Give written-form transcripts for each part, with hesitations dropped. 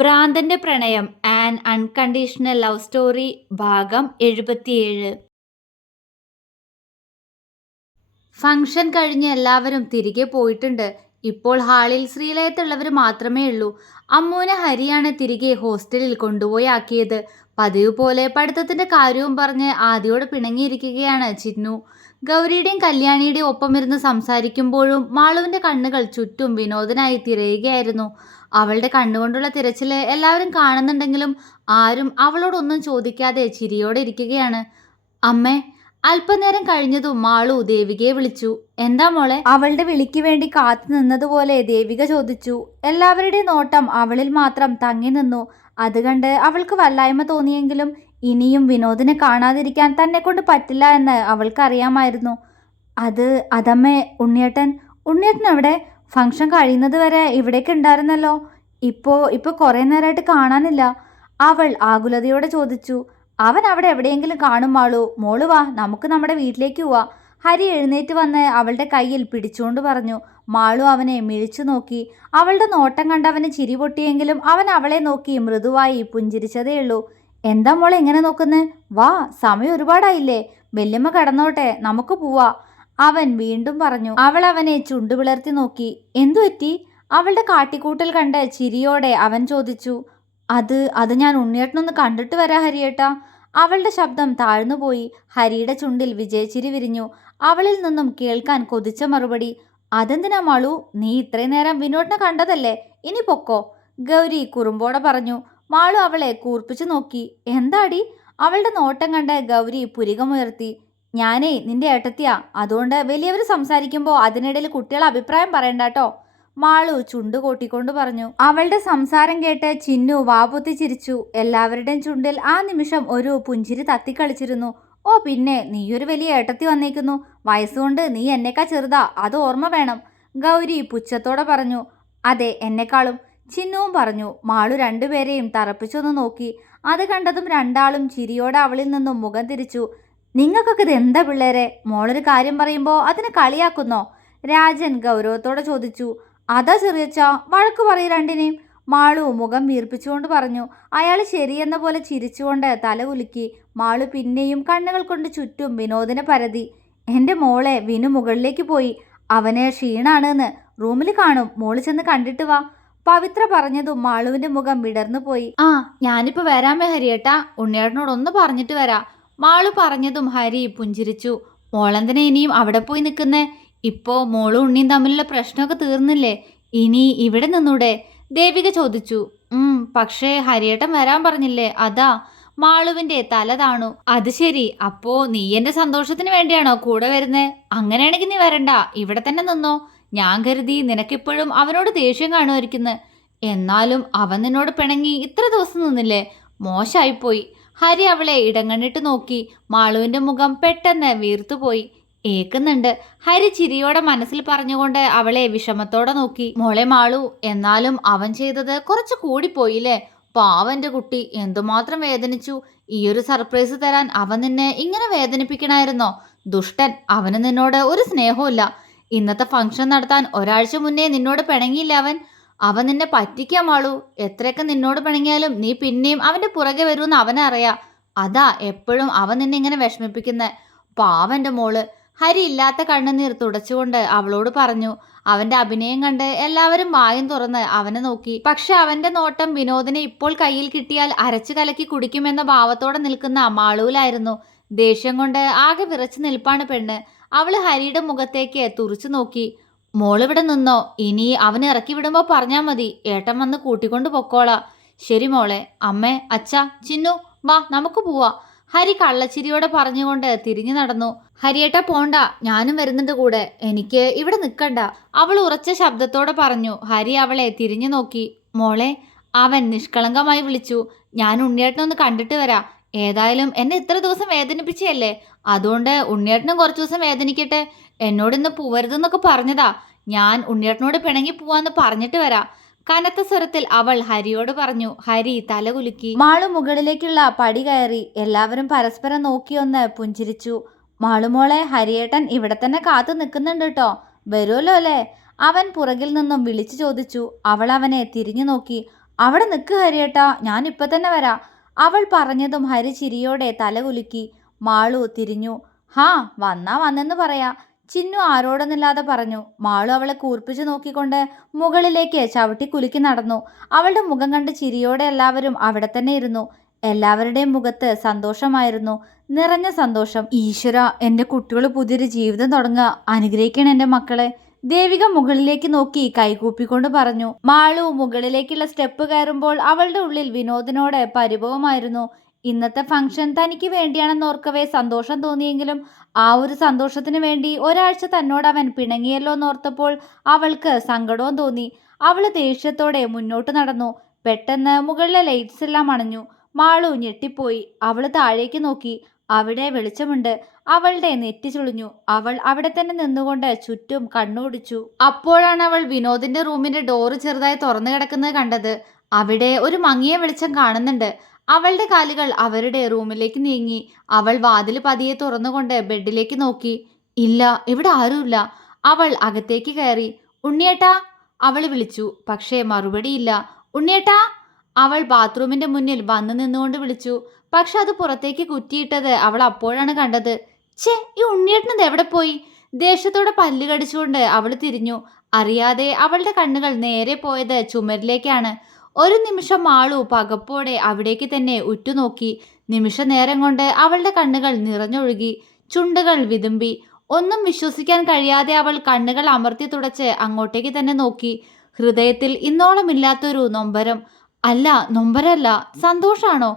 ഭ്രാന്തന്റെ പ്രണയം an unconditional love story ഭാഗം 77. Function കഴിഞ്ഞ് എല്ലാവരും തിരികെ പോയിട്ടുണ്ട്. ഇപ്പോൾ ഹാളിൽ ശ്രീലയത്തുള്ളവർ മാത്രമേ ഉള്ളൂ. അമ്മൂനെ ഹരിയാണ് തിരികെ ഹോസ്റ്റലിൽ കൊണ്ടുപോയി ആക്കിയത്. പതിവ് പോലെ പഠിത്തത്തിന്റെ കാര്യവും പറഞ്ഞ് ആദിയോട് പിണങ്ങിയിരിക്കുകയാണ് ചിന്നു. ഗൗരിയുടെയും കല്യാണിയുടെയും ഒപ്പമിരുന്ന് സംസാരിക്കുമ്പോഴും മാളുവിന്റെ കണ്ണുകൾ ചുറ്റും വിനോദനായി തിരയുകയായിരുന്നു. അവളുടെ കണ്ണുകൊണ്ടുള്ള തിരച്ചില് എല്ലാവരും കാണുന്നുണ്ടെങ്കിലും ആരും അവളോടൊന്നും ചോദിക്കാതെ ചിരിയോടെ ഇരിക്കുകയാണ്. അമ്മേ. അല്പനേരം കഴിഞ്ഞതും മാളു ദേവികയെ വിളിച്ചു. എന്താ മോളെ? അവളുടെ വിളിക്ക് വേണ്ടി കാത്തു നിന്നതുപോലെ ദേവിക ചോദിച്ചു. എല്ലാവരുടെയും നോട്ടം അവളിൽ മാത്രം തങ്ങി നിന്നു. അത് കണ്ട് അവൾക്ക് വല്ലായ്മ തോന്നിയെങ്കിലും ഇനിയും വിനോദിനെ കാണാതിരിക്കാൻ തന്നെ കൊണ്ട് പറ്റില്ല എന്ന് അവൾക്കറിയാമായിരുന്നു. അതമ്മേ, ഉണ്ണിയേട്ടൻ എവിടെ? ഫംഗ്ഷൻ കഴിയുന്നത് വരെ ഇവിടേക്ക് ഉണ്ടായിരുന്നല്ലോ. ഇപ്പോ കുറെ നേരമായിട്ട് കാണാനില്ല. അവൾ ആകുലതയോടെ ചോദിച്ചു. അവൻ അവിടെ എവിടെയെങ്കിലും കാണും മാളു. മോള് വാ, നമുക്ക് നമ്മുടെ വീട്ടിലേക്ക് പോവാ. ഹരി എഴുന്നേറ്റ് വന്ന് അവളുടെ കയ്യിൽ പിടിച്ചുകൊണ്ട് പറഞ്ഞു. മാളു അവനെ മിഴിച്ചു നോക്കി. അവളുടെ നോട്ടം കണ്ട് അവന് ചിരി പൊട്ടിയെങ്കിലും അവൻ അവളെ നോക്കി മൃദുവായി പുഞ്ചിരിച്ചതേയുള്ളൂ. എന്താ മോളെ എങ്ങനെ നോക്കുന്നേ? വാ, സമയം ഒരുപാടായില്ലേ. വല്യമ്മ കടന്നോട്ടെ, നമുക്ക് പോവാ, അവൻ വീണ്ടും പറഞ്ഞു. അവൾ അവനെ ചുണ്ടുപിളർത്തി നോക്കി. എന്തു പറ്റി? അവളുടെ കാട്ടിക്കൂട്ടൽ കണ്ട് ചിരിയോടെ അവൻ ചോദിച്ചു. അത് ഞാൻ ഉണ്ണിയേട്ടനൊന്ന് കണ്ടിട്ട് വരാ ഹരിയേട്ടാ. അവളുടെ ശബ്ദം താഴ്ന്നുപോയി. ഹരിയുടെ ചുണ്ടിൽ വിജയച്ചിരി വിരിഞ്ഞു. അവളിൽ നിന്നും കേൾക്കാൻ കൊതിച്ച മറുപടി. അതെന്തിനാ മാളു? നീ ഇത്രയും നേരം വിനോദിനെ കണ്ടതല്ലേ, ഇനി പൊക്കോ, ഗൗരി കുറുമ്പോടെ പറഞ്ഞു. മാളു അവളെ കൂർപ്പിച്ചു നോക്കി. എന്താടി? അവളുടെ നോട്ടം കണ്ട് ഗൗരി പുരികമുയർത്തി. ഞാനേ നിന്റെ ഏട്ടത്തിയാ, അതുകൊണ്ട് വലിയവർ സംസാരിക്കുമ്പോൾ അതിനിടയിൽ കുട്ടികൾ അഭിപ്രായം പറയണ്ടാട്ടോ, മാളു ചുണ്ടുകൊട്ടിക്കൊണ്ട് പറഞ്ഞു. അവളുടെ സംസാരം കേട്ട് ചിന്നു വാപൊത്തി ചിരിച്ചു. എല്ലാവരുടെയും ചുണ്ടിൽ ആ നിമിഷം ഒരു പുഞ്ചിരി തത്തിക്കളിച്ചിരുന്നു. ഓ പിന്നെ, നീയൊരു വലിയ ഏട്ടത്തി വന്നേക്കുന്നു. വയസ്സുകൊണ്ട് നീ എന്നെക്കാ ചെറുതാ, അത് ഓർമ്മ വേണം, ഗൗരി പുച്ഛത്തോടെ പറഞ്ഞു. അതെ, എന്നെക്കാളും, ചിന്നുവും പറഞ്ഞു. മാളു രണ്ടുപേരെയും തറപ്പിച്ചൊന്ന് നോക്കി. അത് കണ്ടതും രണ്ടാളും ചിരിയോടെ അവളിൽ നിന്നും മുഖം തിരിച്ചു. നിങ്ങൾക്കൊക്കെ ഇത് എന്താ പിള്ളേരെ? മോളൊരു കാര്യം പറയുമ്പോൾ അതിനെ കളിയാക്കുന്നോ? രാജൻ ഗൗരവത്തോടെ ചോദിച്ചു. അതാ ചെറിയച്ച, വഴക്ക് പറയും രണ്ടിനെയും, മാളു മുഖം വീർപ്പിച്ചുകൊണ്ട് പറഞ്ഞു. അയാൾ ശരിയെന്ന പോലെ ചിരിച്ചുകൊണ്ട് തല കുലുക്കി. മാളു പിന്നെയും കണ്ണുകൾ കൊണ്ട് ചുറ്റും വിനോദിനെ പരതി. എൻ്റെ മോളെ, വിനു മുകളിലേക്ക് പോയി. അവന് ക്ഷീണാണെന്ന്, റൂമിൽ കാണും, മോള് ചെന്ന് കണ്ടിട്ട് വാ, പവിത്ര പറഞ്ഞതും മാളുവിന്റെ മുഖം വിടർന്നു പോയി. ആ, ഞാനിപ്പോ വരാമേ ഹരിയേട്ടാ, ഉണ്ണിയേട്ടനോടൊന്ന് പറഞ്ഞിട്ട് വരാം, മാളു പറഞ്ഞതും ഹരി പുഞ്ചിരിച്ചു. മോളെന്തിനെ ഇനിയും അവിടെ പോയി നിൽക്കുന്നേ? ഇപ്പോ മോളും ഉണ്ണിയും തമ്മിലുള്ള പ്രശ്നമൊക്കെ തീർന്നില്ലേ? ഇനി ഇവിടെ നിന്നൂടെ? ദേവിക ചോദിച്ചു. പക്ഷേ ഹരിയേട്ടൻ വരാൻ പറഞ്ഞില്ലേ, അതാ, മാളുവിന്റെ തല താണു. അത് ശരി, അപ്പോ നീ എന്റെ സന്തോഷത്തിന് വേണ്ടിയാണോ കൂടെ വരുന്നേ? അങ്ങനെയാണെങ്കിൽ നീ വരണ്ട, ഇവിടെ തന്നെ നിന്നോ. ഞാൻ കരുതി നിനക്കിപ്പോഴും അവനോട് ദേഷ്യം കാണുമായിരിക്കുന്നത്. എന്നാലും അവൻ നിന്നോട് പിണങ്ങി ഇത്ര ദിവസം നിന്നില്ലേ, മോശമായിപ്പോയി. ഹരി അവളെ ഇടങ്ങണ്ണിട്ട് നോക്കി. മാളുവിന്റെ മുഖം പെട്ടെന്ന് വീർത്തുപോയി. ഏക്കുന്നുണ്ട്, ഹരി ചിരിയോടെ മനസ്സിൽ പറഞ്ഞുകൊണ്ട് അവളെ വിഷമത്തോടെ നോക്കി. മോളെ മാളു, എന്നാലും അവൻ ചെയ്തത് കുറച്ച് കൂടിപ്പോയില്ലേ? പാവന്റെ കുട്ടി എന്തുമാത്രം വേദനിച്ചു. ഈയൊരു സർപ്രൈസ് തരാൻ അവൻ നിന്നെ ഇങ്ങനെ വേദനിപ്പിക്കണമായിരുന്നോ? ദുഷ്ടൻ, അവന് നിന്നോട് ഒരു സ്നേഹമില്ല. ഇന്നത്തെ ഫംഗ്ഷൻ നടത്താൻ ഒരാഴ്ച മുന്നേ നിന്നോട് പിണങ്ങിയില്ല അവൻ നിന്നെ പറ്റിക്കാൻ മാളു. എത്രയൊക്കെ നിന്നോട് പിണങ്ങിയാലും നീ പിന്നെയും അവന്റെ പുറകെ വരുമെന്ന് അവനറിയാം. അതാ എപ്പോഴും അവൻ നിന്നെ ഇങ്ങനെ വിഷമിപ്പിക്കുന്നത്. പാവന്റെ മോള്, ഹരി ഇല്ലാത്ത കണ്ണുനീർ തുടച്ചുകൊണ്ട് അവളോട് പറഞ്ഞു. അവന്റെ അഭിനയം കണ്ട് എല്ലാവരും വായും തുറന്ന് അവനെ നോക്കി. പക്ഷെ അവന്റെ നോട്ടം വിനോദിനെ ഇപ്പോൾ കയ്യിൽ കിട്ടിയാൽ അരച്ചു കലക്കി കുടിക്കുമെന്ന ഭാവത്തോടെ നിൽക്കുന്ന മാളൂലായിരുന്നു. ദേഷ്യം കൊണ്ട് ആകെ വിറച്ചു നിൽപ്പാണ് പെണ്ണ്. അവള് ഹരിയുടെ മുഖത്തേക്ക് തുറിച്ചു നോക്കി. മോളിവിടെ നിന്നോ, ഇനി അവനെ ഇറക്കി വിടുമ്പോൾ പറഞ്ഞാൽ മതി, ഏട്ടൻ വന്ന് കൂട്ടിക്കൊണ്ട് പൊക്കോളാം. ശരി മോളെ. അമ്മേ, അച്ഛാ, ചിന്നു, വാ നമുക്ക് പോവാ, ഹരി കള്ളച്ചിരിയോടെ പറഞ്ഞുകൊണ്ട് തിരിഞ്ഞു നടന്നു. ഹരിയേട്ട പോണ്ട, ഞാനും വരുന്നുണ്ട് കൂടെ, എനിക്ക് ഇവിടെ നിൽക്കണ്ട, അവൾ ഉറച്ച ശബ്ദത്തോടെ പറഞ്ഞു. ഹരി അവളെ തിരിഞ്ഞു നോക്കി. മോളെ, അവൻ നിഷ്കളങ്കമായി വിളിച്ചു. ഞാൻ ഉണ്ണിയേട്ടനൊന്ന് കണ്ടിട്ട് വരാം. ഏതായാലും എന്നെ ഇത്ര ദിവസം വേദനിപ്പിച്ചല്ലേ, അതുകൊണ്ട് ഉണ്ണിയേട്ടനും കുറച്ചു ദിവസം വേദനിക്കട്ടെ. എന്നോട് ഇന്ന് പോവരുതെന്നൊക്കെ പറഞ്ഞതാ. ഞാൻ ഉണ്ണിയേട്ടനോട് പിണങ്ങി പോവാന്ന് പറഞ്ഞിട്ട് വരാം, കനത്ത സ്വരത്തിൽ അവൾ ഹരിയോട് പറഞ്ഞു. ഹരി തല കുലുക്കി. മാളു മുകളിലേക്കുള്ള പടി കയറി. എല്ലാവരും പരസ്പരം നോക്കിയൊന്ന് പുഞ്ചിരിച്ചു. മാളുമോളെ, ഹരിയേട്ടൻ ഇവിടെ തന്നെ കാത്തു നിൽക്കുന്നുണ്ട് കേട്ടോ, വരുമല്ലോ അല്ലേ? അവൻ പുറകിൽ നിന്നും വിളിച്ചു ചോദിച്ചു. അവൾ അവനെ തിരിഞ്ഞു നോക്കി. അവിടെ നിൽക്ക് ഹരിയേട്ടാ, ഞാൻ ഇപ്പൊ തന്നെ വരാം. അവൾ പറഞ്ഞതും ഹരി ചിരിയോടെ തല കുലുക്കി. മാളു തിരിഞ്ഞു. ഹാ, വന്നാ വന്നെന്ന് പറയാ, ചിന്നു ആരോടൊന്നില്ലാതെ പറഞ്ഞു. മാളു അവളെ കൂർപ്പിച്ചു നോക്കിക്കൊണ്ട് മുകളിലേക്ക് ചവിട്ടി കുലുക്കി നടന്നു. അവളുടെ മുഖം കണ്ട് ചിരിയോടെ എല്ലാവരും അവിടെ തന്നെ ഇരുന്നു. എല്ലാവരുടെയും മുഖത്ത് സന്തോഷമായിരുന്നു, നിറഞ്ഞ സന്തോഷം. ഈശ്വര, എൻ്റെ കുട്ടികൾ പുതിയൊരു ജീവിതം തുടങ്ങുക, അനുഗ്രഹിക്കണം എൻ്റെ മക്കളെ. ദേവിക മുകളിലേക്ക് നോക്കി കൈകൂപ്പിക്കൊണ്ട് പറഞ്ഞു. മാളു മുകളിലേക്കുള്ള സ്റ്റെപ്പ് കയറുമ്പോൾ അവളുടെ ഉള്ളിൽ വിനോദിനോട് പരിഭവമായിരുന്നു. ഇന്നത്തെ ഫംഗ്ഷൻ തനിക്ക് വേണ്ടിയാണെന്നോർക്കവേ സന്തോഷം തോന്നിയെങ്കിലും ആ ഒരു സന്തോഷത്തിന് വേണ്ടി ഒരാഴ്ച തന്നോട് അവൻ പിണങ്ങിയല്ലോ എന്നോർത്തപ്പോൾ അവൾക്ക് സങ്കടവും തോന്നി. അവള് ദേഷ്യത്തോടെ മുന്നോട്ട് നടന്നു. പെട്ടെന്ന് മുകളിലെ ലൈറ്റ്സ് എല്ലാം അണഞ്ഞു. മാളു ഞെട്ടിപ്പോയി. അവള് താഴേക്ക് നോക്കി. അവിടെ വെളിച്ചമുണ്ട്. അവളുടെ നെറ്റി ചുളിഞ്ഞു. അവൾ അവിടെ തന്നെ നിന്നുകൊണ്ട് ചുറ്റും കണ്ണോടിച്ചു. അപ്പോഴാണ് അവൾ വിനോദിന്റെ റൂമിന്റെ ഡോറ് ചെറുതായി തുറന്നു കിടക്കുന്നത് കണ്ടത്. അവിടെ ഒരു മങ്ങിയ വെളിച്ചം കാണുന്നുണ്ട്. അവളുടെ കാലുകൾ അവരുടെ റൂമിലേക്ക് നീങ്ങി. അവൾ വാതിൽ പതിയെ തുറന്നുകൊണ്ട് ബെഡിലേക്ക് നോക്കി. ഇല്ല, ഇവിടെ ആരുമില്ല. അവൾ അകത്തേക്ക് കയറി. ഉണ്ണിയേട്ടാ, അവൾ വിളിച്ചു. പക്ഷേ മറുപടിയില്ല. ഉണ്ണിയേട്ടാ, അവൾ ബാത്റൂമിന്റെ മുന്നിൽ വന്നു നിന്നുകൊണ്ട് വിളിച്ചു. പക്ഷെ അത് പുറത്തേക്ക് കുറ്റിയിട്ടത് അവൾ അപ്പോഴാണ് കണ്ടത്. ഛേ, ഈ ഉണ്ണിയേട്ടനത് എവിടെ പോയി? ദേഷ്യത്തോടെ പല്ല് കടിച്ചുകൊണ്ട് അവൾ തിരിഞ്ഞു. അറിയാതെ അവളുടെ കണ്ണുകൾ നേരെ പോയത് ചുമരിലേക്കാണ്. ഒരു നിമിഷം മാളു പകപ്പോടെ അവിടേക്ക് തന്നെ ഉറ്റുനോക്കി. നിമിഷ നേരം കൊണ്ട് അവളുടെ കണ്ണുകൾ നിറഞ്ഞൊഴുകി, ചുണ്ടുകൾ വിതുമ്പി. ഒന്നും വിശ്വസിക്കാൻ കഴിയാതെ അവൾ കണ്ണുകൾ അമർത്തി തുടച്ച് അങ്ങോട്ടേക്ക് തന്നെ നോക്കി. ഹൃദയത്തിൽ ഇന്നോളമില്ലാത്തൊരു നൊമ്പരം. അല്ല, നൊമ്പരല്ല, സന്തോഷാണോ?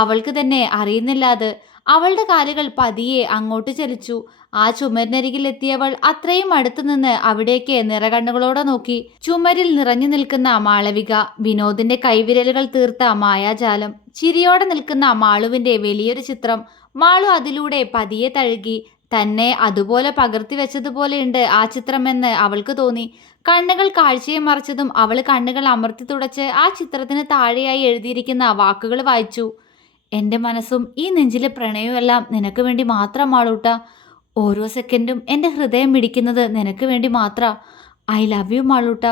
അവൾക്ക് തന്നെ അറിയുന്നില്ല അത്. അവളുടെ കാലുകൾ പതിയെ അങ്ങോട്ട് ചലിച്ചു. ആ ചുമരിനരികിൽ എത്തിയവൾ അത്രയും അടുത്തു നിന്ന് അവിടേക്ക് നിറകണ്ണുകളോടെ നോക്കി. ചുമരിൽ നിറഞ്ഞു നിൽക്കുന്ന മാളവിക, വിനോദിന്റെ കൈവിരലുകൾ തീർത്ത മായാജാലം, ചിരിയോടെ നിൽക്കുന്ന മാളുവിന്റെ വലിയൊരു ചിത്രം. മാളു അതിലൂടെ പതിയെ തഴുകി. തന്നെ അതുപോലെ പകർത്തി വെച്ചതുപോലെയുണ്ട് ആ ചിത്രമെന്ന് അവൾക്ക് തോന്നി. കണ്ണുകൾ കാഴ്ചയെ മറച്ചതും അവൾ കണ്ണുകൾ അമർത്തി തുടച്ച് ആ ചിത്രത്തിന് താഴെയായി എഴുതിയിരിക്കുന്ന വാക്കുകൾ വായിച്ചു. എൻ്റെ മനസ്സും ഈ നെഞ്ചിലെ പ്രണയവും എല്ലാം നിനക്ക് വേണ്ടി മാത്രം മാളൂട്ട. ഓരോ സെക്കൻഡും എൻ്റെ ഹൃദയം മിടിക്കുന്നത് നിനക്ക് വേണ്ടി മാത്രം. ഐ ലവ് യു മാളൂട്ട.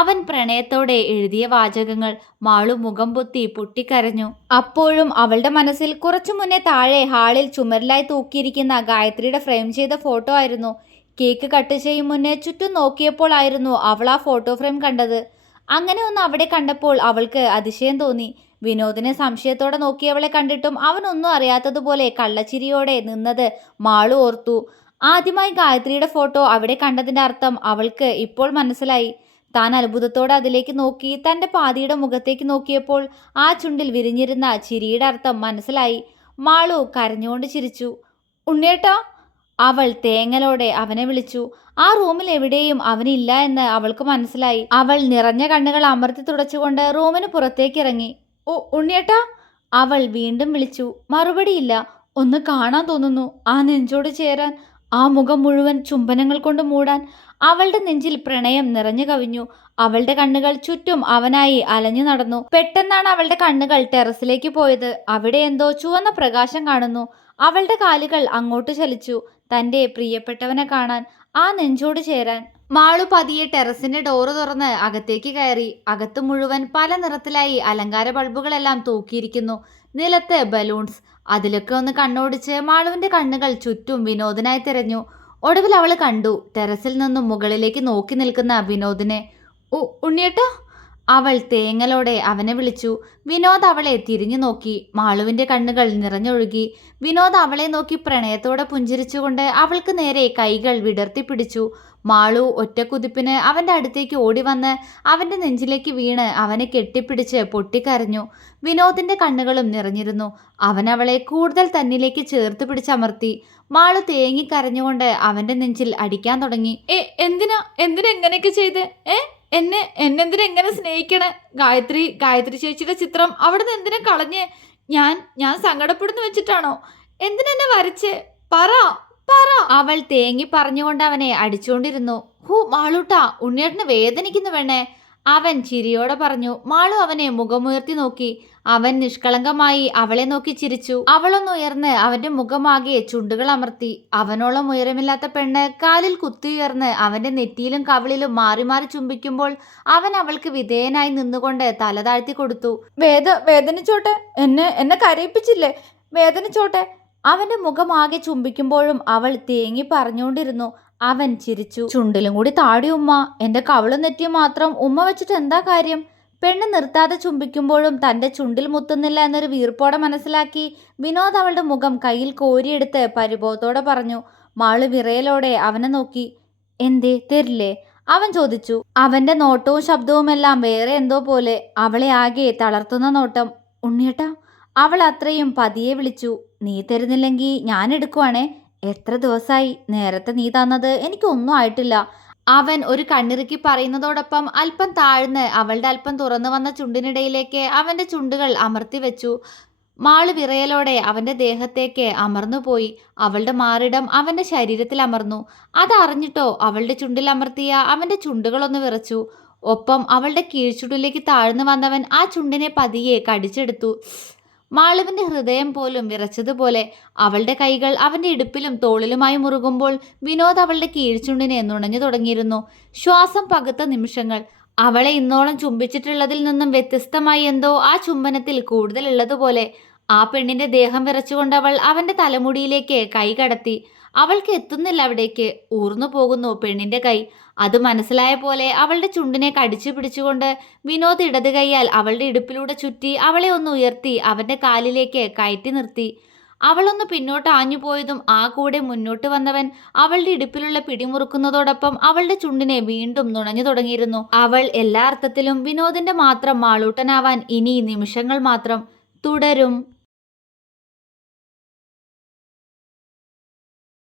അവൻ പ്രണയത്തോടെ എഴുതിയ വാചകങ്ങൾ. മാളു മുഖം പൊത്തി പൊട്ടിക്കരഞ്ഞു. അപ്പോഴും അവളുടെ മനസ്സിൽ കുറച്ചു മുന്നേ താഴെ ഹാളിൽ ചുമരിലായി തൂക്കിയിരിക്കുന്ന ഗായത്രിയുടെ ഫ്രെയിം ചെയ്ത ഫോട്ടോ ആയിരുന്നു. കേക്ക് കട്ട് ചെയ്യും മുന്നേ ചുറ്റും നോക്കിയപ്പോൾ ആയിരുന്നു അവൾ ആ ഫോട്ടോ ഫ്രെയിം കണ്ടത്. അങ്ങനെ ഒന്ന് അവിടെ കണ്ടപ്പോൾ അവൾക്ക് അതിശയം തോന്നി. വിനോദിനെ സംശയത്തോടെ നോക്കിയവളെ കണ്ടിട്ടും അവനൊന്നും അറിയാത്തതുപോലെ കള്ളച്ചിരിയോടെ നിന്നത് മാളു ഓർത്തു. ആദ്യമായി ഗായത്രിയുടെ ഫോട്ടോ അവിടെ കണ്ടതിൻ്റെ അർത്ഥം അവൾക്ക് ഇപ്പോൾ മനസ്സിലായി. താൻ അത്ഭുതത്തോടെ അതിലേക്ക് നോക്കി തൻ്റെ പാതിയുടെ മുഖത്തേക്ക് നോക്കിയപ്പോൾ ആ ചുണ്ടിൽ വിരിഞ്ഞിരുന്ന ചിരിയുടെ അർത്ഥം മനസ്സിലായി. മാളു കരഞ്ഞുകൊണ്ട് ചിരിച്ചു. ഉണ്ണിയേട്ടാ, അവൾ തേങ്ങലോടെ അവനെ വിളിച്ചു. ആ റൂമിൽ എവിടെയും അവനില്ല എന്ന് അവൾക്ക് മനസ്സിലായി. അവൾ നിറഞ്ഞ കണ്ണുകൾ അമർത്തി തുടച്ചുകൊണ്ട് റൂമിന് പുറത്തേക്ക് ഇറങ്ങി. ഓ ഉണ്ണിയേട്ടാ, അവൾ വീണ്ടും വിളിച്ചു. മറുപടിയില്ല. ഒന്ന് കാണാൻ തോന്നുന്നു, ആ നെഞ്ചോട് ചേരാൻ, ആ മുഖം മുഴുവൻ ചുംബനങ്ങൾ കൊണ്ട് മൂടാൻ. അവളുടെ നെഞ്ചിൽ പ്രണയം നിറഞ്ഞു കവിഞ്ഞു. അവളുടെ കണ്ണുകൾ ചുറ്റും അവനായി അലഞ്ഞു നടന്നു. പെട്ടെന്നാണ് അവളുടെ കണ്ണുകൾ ടെറസിലേക്ക് പോയത്. അവിടെ എന്തോ ചുവന്ന പ്രകാശം കാണുന്നു. അവളുടെ കാലുകൾ അങ്ങോട്ട് ചലിച്ചു. തൻ്റെ പ്രിയപ്പെട്ടവനെ കാണാൻ, ആ നെഞ്ചോട് ചേരാൻ. മാളു പതിയെ ടെറസിന്റെ ഡോറ് തുറന്ന് അകത്തേക്ക് കയറി. അകത്ത് മുഴുവൻ പല നിറത്തിലായി അലങ്കാര ബൾബുകളെല്ലാം തൂക്കിയിരിക്കുന്നു. നിലത്ത് ബലൂൺസ്. അതിലൊക്കെ ഒന്ന് കണ്ണോടിച്ച് മാളുവിന്റെ കണ്ണുകൾ ചുറ്റും വിനോദിനായി തിരഞ്ഞു. ഒടുവിൽ അവൾ കണ്ടു ടെറസിൽ നിന്നും മുകളിലേക്ക് നോക്കി നിൽക്കുന്ന വിനോദിനെ. ഉണ്ണിയേട്ടാ, അവൾ തേങ്ങലോടെ അവനെ വിളിച്ചു. വിനോദ് അവളെ തിരിഞ്ഞു നോക്കി. മാളുവിന്റെ കണ്ണുകൾ നിറഞ്ഞൊഴുകി. വിനോദ് അവളെ നോക്കി പ്രണയത്തോടെ പുഞ്ചിരിച്ചുകൊണ്ട് അവൾക്ക് നേരെ കൈകൾ വിടർത്തിപ്പിടിച്ചു. മാളു ഒറ്റക്കുതിപ്പിന് അവൻ്റെ അടുത്തേക്ക് ഓടി വന്ന് അവൻ്റെ നെഞ്ചിലേക്ക് വീണ് അവനെ കെട്ടിപ്പിടിച്ച് പൊട്ടിക്കരഞ്ഞു. വിനോദിന്റെ കണ്ണുകളും നിറഞ്ഞിരുന്നു. അവൻ അവളെ കൂടുതൽ തന്നിലേക്ക് ചേർത്ത് പിടിച്ചമർത്തി. മാളു തേങ്ങിക്കരഞ്ഞുകൊണ്ട് അവൻ്റെ നെഞ്ചിൽ അടിക്കാൻ തുടങ്ങി. എന്തിനാ എങ്ങനെയൊക്കെ ചെയ്ത്? എന്നെന്തിനാ എങ്ങനെ സ്നേഹിക്കണേ? ഗായത്രി ചേച്ചിയുടെ ചിത്രം അവിടെ നിന്ന് എന്തിനാ കളഞ്ഞ്? ഞാൻ സങ്കടപ്പെടുന്നു വെച്ചിട്ടാണോ? എന്തിനെന്നെ വരച്ച്? പറ. അവൾ തേങ്ങി പറഞ്ഞുകൊണ്ട് അവനെ അടിച്ചുകൊണ്ടിരുന്നു. മാളൂട്ടാ, ഉണ്ണിയേട്ടന് വേദനിക്കുന്നു വേണേ. അവൻ ചിരിയോടെ പറഞ്ഞു. മാളു അവനെ മുഖമുയർത്തി നോക്കി. അവൻ നിഷ്കളങ്കമായി അവളെ നോക്കി ചിരിച്ചു. അവളൊന്നുയർന്ന് അവന്റെ മുഖമാകെ ചുണ്ടുകൾ അമർത്തി. അവനോളം ഉയരമില്ലാത്ത പെണ്ണ് കാലിൽ കുത്തിയുയർന്ന് അവന്റെ നെറ്റിയിലും കവിളിലും മാറി മാറി ചുംബിക്കുമ്പോൾ അവൻ അവൾക്ക് വിധേയനായി നിന്നുകൊണ്ട് തല താഴ്ത്തി കൊടുത്തു. വേദനിച്ചോട്ടെ, എന്നെ കരയിപ്പിച്ചില്ലേ, വേദനിച്ചോട്ടെ. അവന്റെ മുഖമാകെ ചുംബിക്കുമ്പോഴും അവൾ തേങ്ങി പറഞ്ഞുകൊണ്ടിരുന്നു. അവൻ ചിരിച്ചു. ചുണ്ടിലും കൂടി താടി ഉമ്മ, എന്റെ കവിളും നെറ്റിയും മാത്രം ഉമ്മ വെച്ചിട്ട് എന്താ കാര്യം? പെണ്ണ് നിർത്താതെ ചുംബിക്കുമ്പോഴും തന്റെ ചുണ്ടിൽ മുത്തുന്നില്ല എന്നൊരു വീർപ്പോടെ മനസ്സിലാക്കി വിനോദ് അവളുടെ മുഖം കയ്യിൽ കോരിയെടുത്ത് പരിഭവത്തോടെ പറഞ്ഞു. മാള് വിറയലോടെ അവനെ നോക്കി. എന്തേ, തരില്ലേ? അവൻ ചോദിച്ചു. അവന്റെ നോട്ടവും ശബ്ദവുമെല്ലാം വേറെ എന്തോ പോലെ, അവളെ ആകെ തളർത്തുന്ന നോട്ടം. ഉണ്ണിയേട്ടാ, അവൾ അത്രയും പതിയെ വിളിച്ചു. നീ തരുന്നില്ലെങ്കിൽ ഞാൻ എടുക്കുവാണേ. എത്ര ദിവസമായി, നേരത്തെ നീ തന്നത് എനിക്കൊന്നും ആയിട്ടില്ല. അവൻ ഒരു കണ്ണിറുക്കി പറയുന്നതോടൊപ്പം അല്പം താഴ്ന്ന് അവളുടെ അല്പം തുറന്നു വന്ന ചുണ്ടിനിടയിലേക്ക് അവന്റെ ചുണ്ടുകൾ അമർത്തി വെച്ചു. മാള് വിറയലോടെ അവന്റെ ദേഹത്തേക്ക് അമർന്നുപോയി. അവളുടെ മാറിടം അവന്റെ ശരീരത്തിൽ അമർന്നു. അതറിഞ്ഞിട്ടോ അവളുടെ ചുണ്ടിൽ അമർത്തിയ അവന്റെ ചുണ്ടുകളൊന്ന് വിറച്ചു. ഒപ്പം അവളുടെ കീഴ്ചുണ്ടിലേക്ക് താഴ്ന്നു വന്നവൻ ആ ചുണ്ടിനെ പതിയെ കടിച്ചെടുത്തു. മാളുവിന്റെ ഹൃദയം പോലും വിറച്ചതുപോലെ. അവളുടെ കൈകൾ അവന്റെ ഇടുപ്പിലും തോളിലുമായി മുറുകുമ്പോൾ വിനോദ് അവളുടെ കീഴ്ചുണ്ടിനെ നുണഞ്ഞു തുടങ്ങിയിരുന്നു. ശ്വാസം പകുത്ത നിമിഷങ്ങൾ. അവളെ ഇന്നോളം ചുംബിച്ചിട്ടുള്ളതിൽ നിന്നും വ്യത്യസ്തമായി എന്തോ ആ ചുംബനത്തിൽ കൂടുതലുള്ളതുപോലെ. ആ പെണ്ണിന്റെ ദേഹം വിറച്ചുകൊണ്ട് അവൾ അവന്റെ തലമുടിയിലേക്ക് കൈ കടത്തി. അവൾക്ക് എത്തുന്നില്ല അവിടേക്ക്. ഊർന്നു പോകുന്നു പെണ്ണിന്റെ കൈ. അത് മനസ്സിലായ പോലെ അവളുടെ ചുണ്ടിനെ കടിച്ചു പിടിച്ചുകൊണ്ട് വിനോദ് ഇടത് കൈയാൽ അവളുടെ ഇടുപ്പിലൂടെ ചുറ്റി അവളെ ഒന്ന് ഉയർത്തി അവന്റെ കാലിലേക്ക് കയറ്റി നിർത്തി. അവളൊന്ന് പിന്നോട്ട് ആഞ്ഞുപോയതും ആ കൂടെ മുന്നോട്ട് വന്നവൻ അവളുടെ ഇടുപ്പിലുള്ള പിടിമുറുക്കുന്നതോടൊപ്പം അവളുടെ ചുണ്ടിനെ വീണ്ടും നുണഞ്ഞു തുടങ്ങിയിരുന്നു. അവൾ എല്ലാ അർത്ഥത്തിലും വിനോദിന്റെ മാത്രം മാളൂട്ടനാവാൻ ഇനി നിമിഷങ്ങൾ മാത്രം. തുടരും.